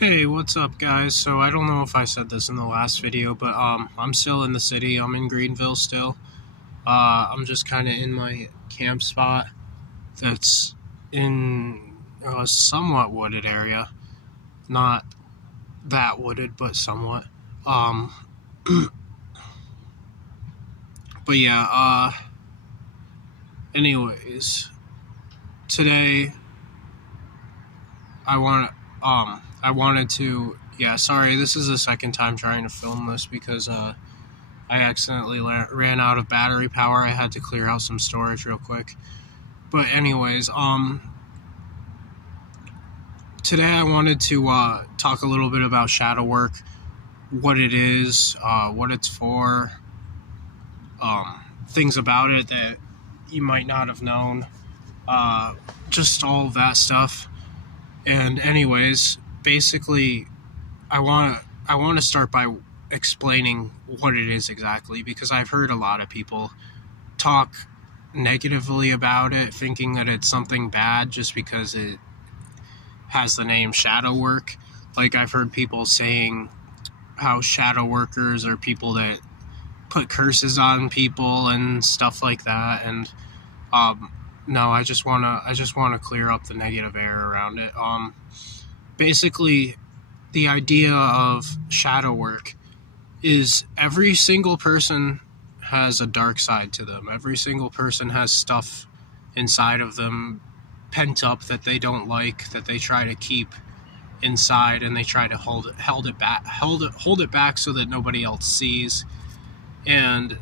Hey, what's up, guys? So I don't know if I said this in the last video, but I'm still in the city. I'm in Greenville still. I'm just kind of in my camp spot that's in a somewhat wooded area. Not that wooded, but somewhat. Um, but yeah, anyways, today I wanted to, yeah, sorry, this is the second time trying to film this because, I accidentally ran out of battery power. I had to clear out some storage real quick. But anyways, today I wanted to talk a little bit about shadow work, what it is, what it's for, things about it that you might not have known, just all of that stuff. And anyways, basically, I want to start by explaining what it is exactly, because I've heard a lot of people talk negatively about it, thinking that it's something bad just because it has the name shadow work. Like, I've heard people saying how shadow workers are people that put curses on people and stuff like that. And no, I just want to clear up the negative air around it. Basically, the idea of shadow work is every single person has a dark side to them. Every single person has stuff inside of them pent up that they don't like, that they try to keep inside, and they try to hold it back so that nobody else sees. And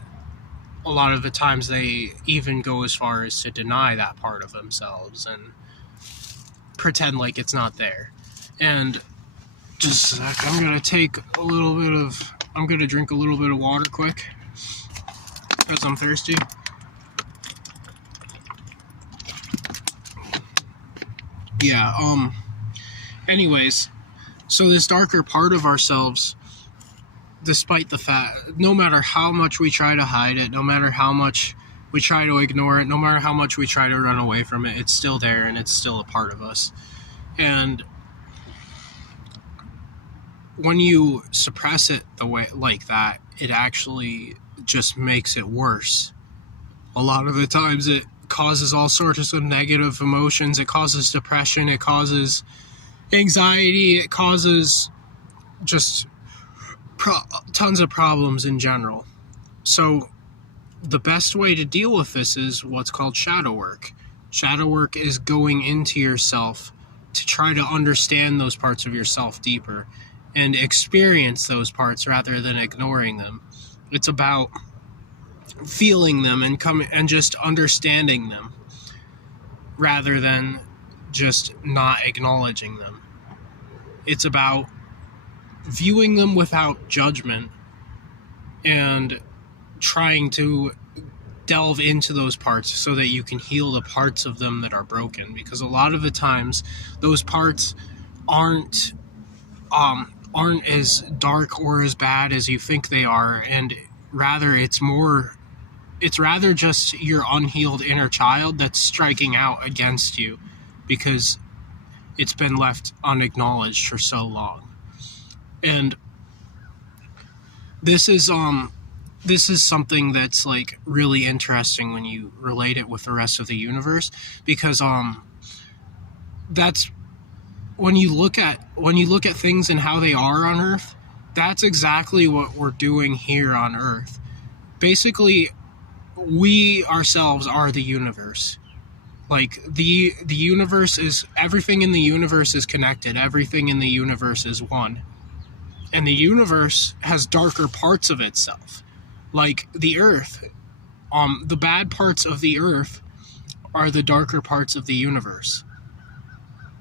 a lot of the times they even go as far as to deny that part of themselves and pretend like it's not there. And just a sec, I'm gonna drink a little bit of water quick because I'm thirsty. Yeah, anyways, so this darker part of ourselves, despite the fact, no matter how much we try to hide it, no matter how much we try to ignore it, no matter how much we try to run away from it, it's still there and it's still a part of us. And when you suppress it the way like that, it actually just makes it worse. A lot of the times it causes all sorts of negative emotions. It causes depression. It causes anxiety. It causes just tons of problems in general. So the best way to deal with this is what's called shadow work. Shadow work is going into yourself to try to understand those parts of yourself deeper and experience those parts rather than ignoring them. It's about feeling them and just understanding them rather than just not acknowledging them. It's about viewing them without judgment and trying to delve into those parts so that you can heal the parts of them that are broken, because a lot of the times those parts aren't as dark or as bad as you think they are, and rather it's rather just your unhealed inner child that's striking out against you because it's been left unacknowledged for so long. And this is something that's like really interesting when you relate it with the rest of the universe, because that's when you look at things and how they are on Earth, that's exactly what we're doing here on Earth. Basically, we ourselves are the universe. Like, the universe is, everything in the universe is connected. Everything in the universe is one. And the universe has darker parts of itself. Like the Earth, the bad parts of the Earth are the darker parts of the universe.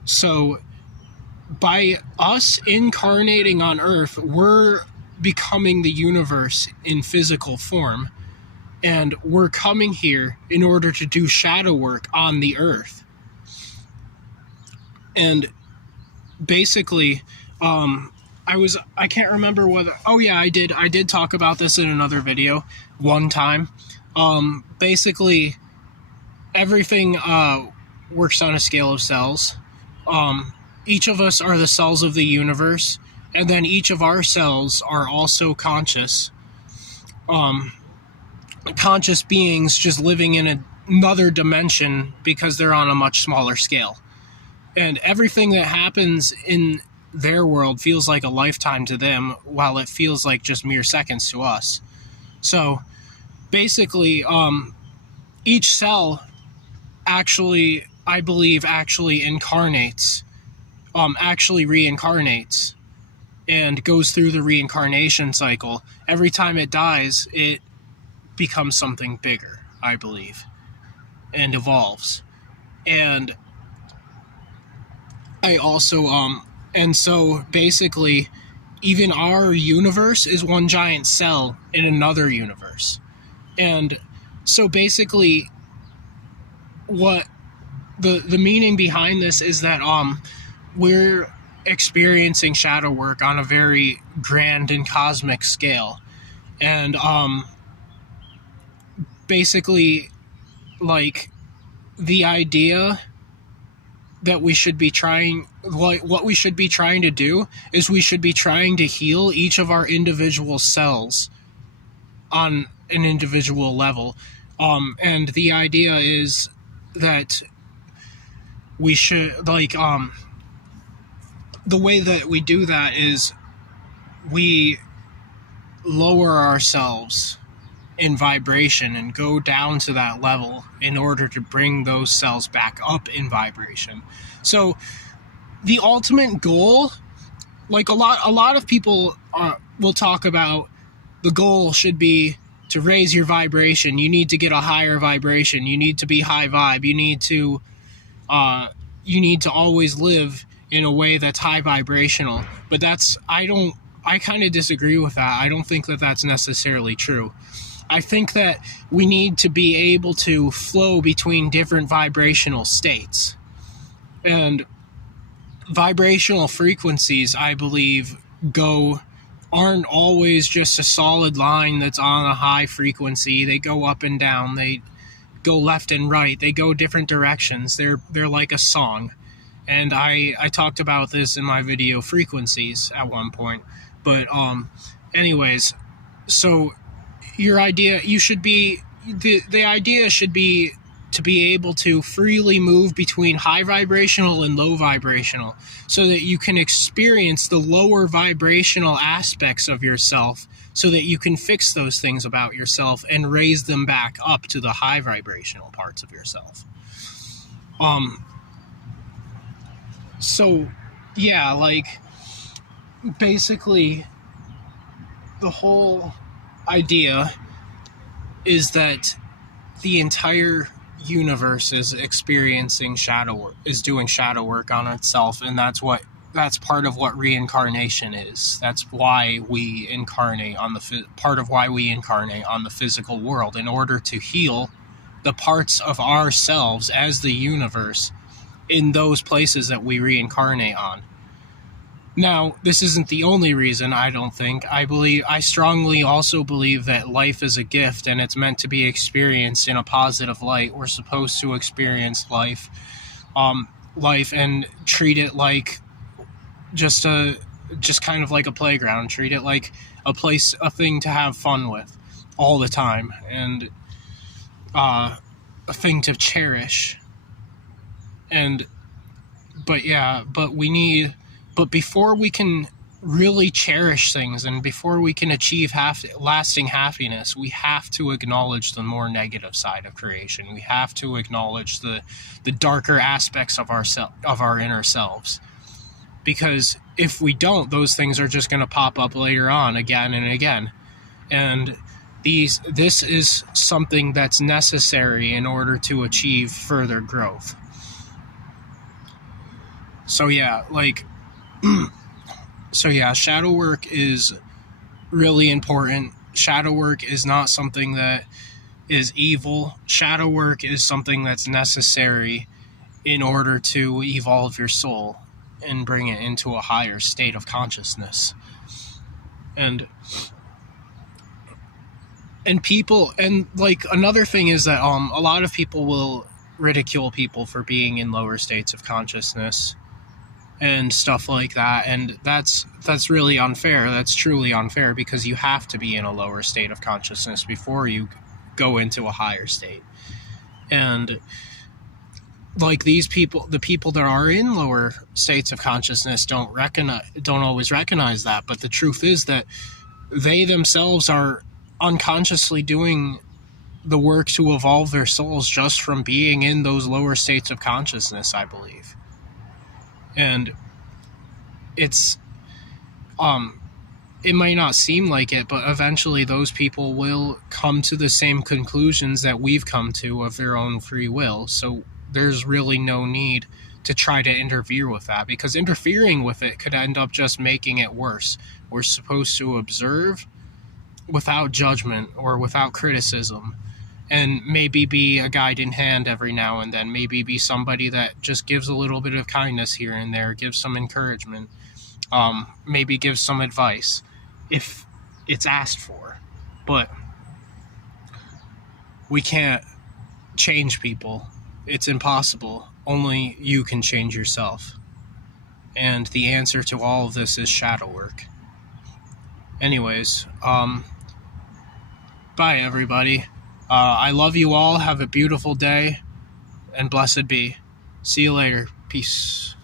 So by us incarnating on Earth, we're becoming the universe in physical form, and we're coming here in order to do shadow work on the Earth. And basically, I can't remember whether, oh yeah, I did talk about this in another video one time. Basically, everything works on a scale of cells. each of us are the cells of the universe, and then each of our cells are also conscious beings just living in another dimension because they're on a much smaller scale. And everything that happens in their world feels like a lifetime to them, while it feels like just mere seconds to us. So basically, each cell actually, I believe, actually reincarnates and goes through the reincarnation cycle. Every time it dies, it becomes something bigger, I believe, and evolves. And I also, and so basically, even our universe is one giant cell in another universe. And so basically, what the meaning behind this is that we're experiencing shadow work on a very grand and cosmic scale. And basically, like, the idea that we should be trying, what we should be trying to do is we should be trying to heal each of our individual cells on an individual level. And the idea is that we should, like, the way that we do that is we lower ourselves in vibration and go down to that level in order to bring those cells back up in vibration. So the ultimate goal, like, a lot of people will talk about the goal should be to raise your vibration. You need to get a higher vibration. You need to be high vibe. You need to always live in a way that's high vibrational. But I kind of disagree with that. I don't think that that's necessarily true. I think that we need to be able to flow between different vibrational states. And vibrational frequencies, I believe, aren't always just a solid line that's on a high frequency. They go up and down. They go left and right. They go different directions. They're like a song. And I talked about this in my video Frequencies at one point. But anyways, so the idea should be to be able to freely move between high vibrational and low vibrational, so that you can experience the lower vibrational aspects of yourself, so that you can fix those things about yourself and raise them back up to the high vibrational parts of yourself. So yeah, like, basically the whole idea is that the entire universe is experiencing shadow work, is doing shadow work on itself, and that's part of what reincarnation is. That's why we incarnate on the physical world, in order to heal the parts of ourselves as the universe in those places that we reincarnate on. Now, this isn't the only reason, I don't think. I strongly also believe that life is a gift, and it's meant to be experienced in a positive light. We're supposed to experience life and treat it like just kind of like a playground. Treat it like a thing to have fun with all the time, and a thing to cherish. But before we can really cherish things, and before we can achieve lasting happiness, we have to acknowledge the more negative side of creation. We have to acknowledge the darker aspects of our inner selves. Because if we don't, those things are just going to pop up later on again and again. And this is something that's necessary in order to achieve further growth. So yeah, shadow work is really important. Shadow work is not something that is evil. Shadow work is something that's necessary in order to evolve your soul and bring it into a higher state of consciousness. And people, and like, another thing is that a lot of people will ridicule people for being in lower states of consciousness. and stuff like that. And that's really unfair. That's truly unfair, because you have to be in a lower state of consciousness before you go into a higher state. And like these people, the people that are in lower states of consciousness don't always recognize that. But the truth is that they themselves are unconsciously doing the work to evolve their souls just from being in those lower states of consciousness, I believe. And it's it might not seem like it, but eventually those people will come to the same conclusions that we've come to of their own free will. So there's really no need to try to interfere with that, because interfering with it could end up just making it worse. We're supposed to observe without judgment or without criticism, and maybe be a guiding hand every now and then, maybe be somebody that just gives a little bit of kindness here and there, gives some encouragement, maybe gives some advice if it's asked for. But we can't change people. It's impossible. Only you can change yourself. And the answer to all of this is shadow work. Anyways, bye everybody. I love you all. Have a beautiful day, and blessed be. See you later. Peace.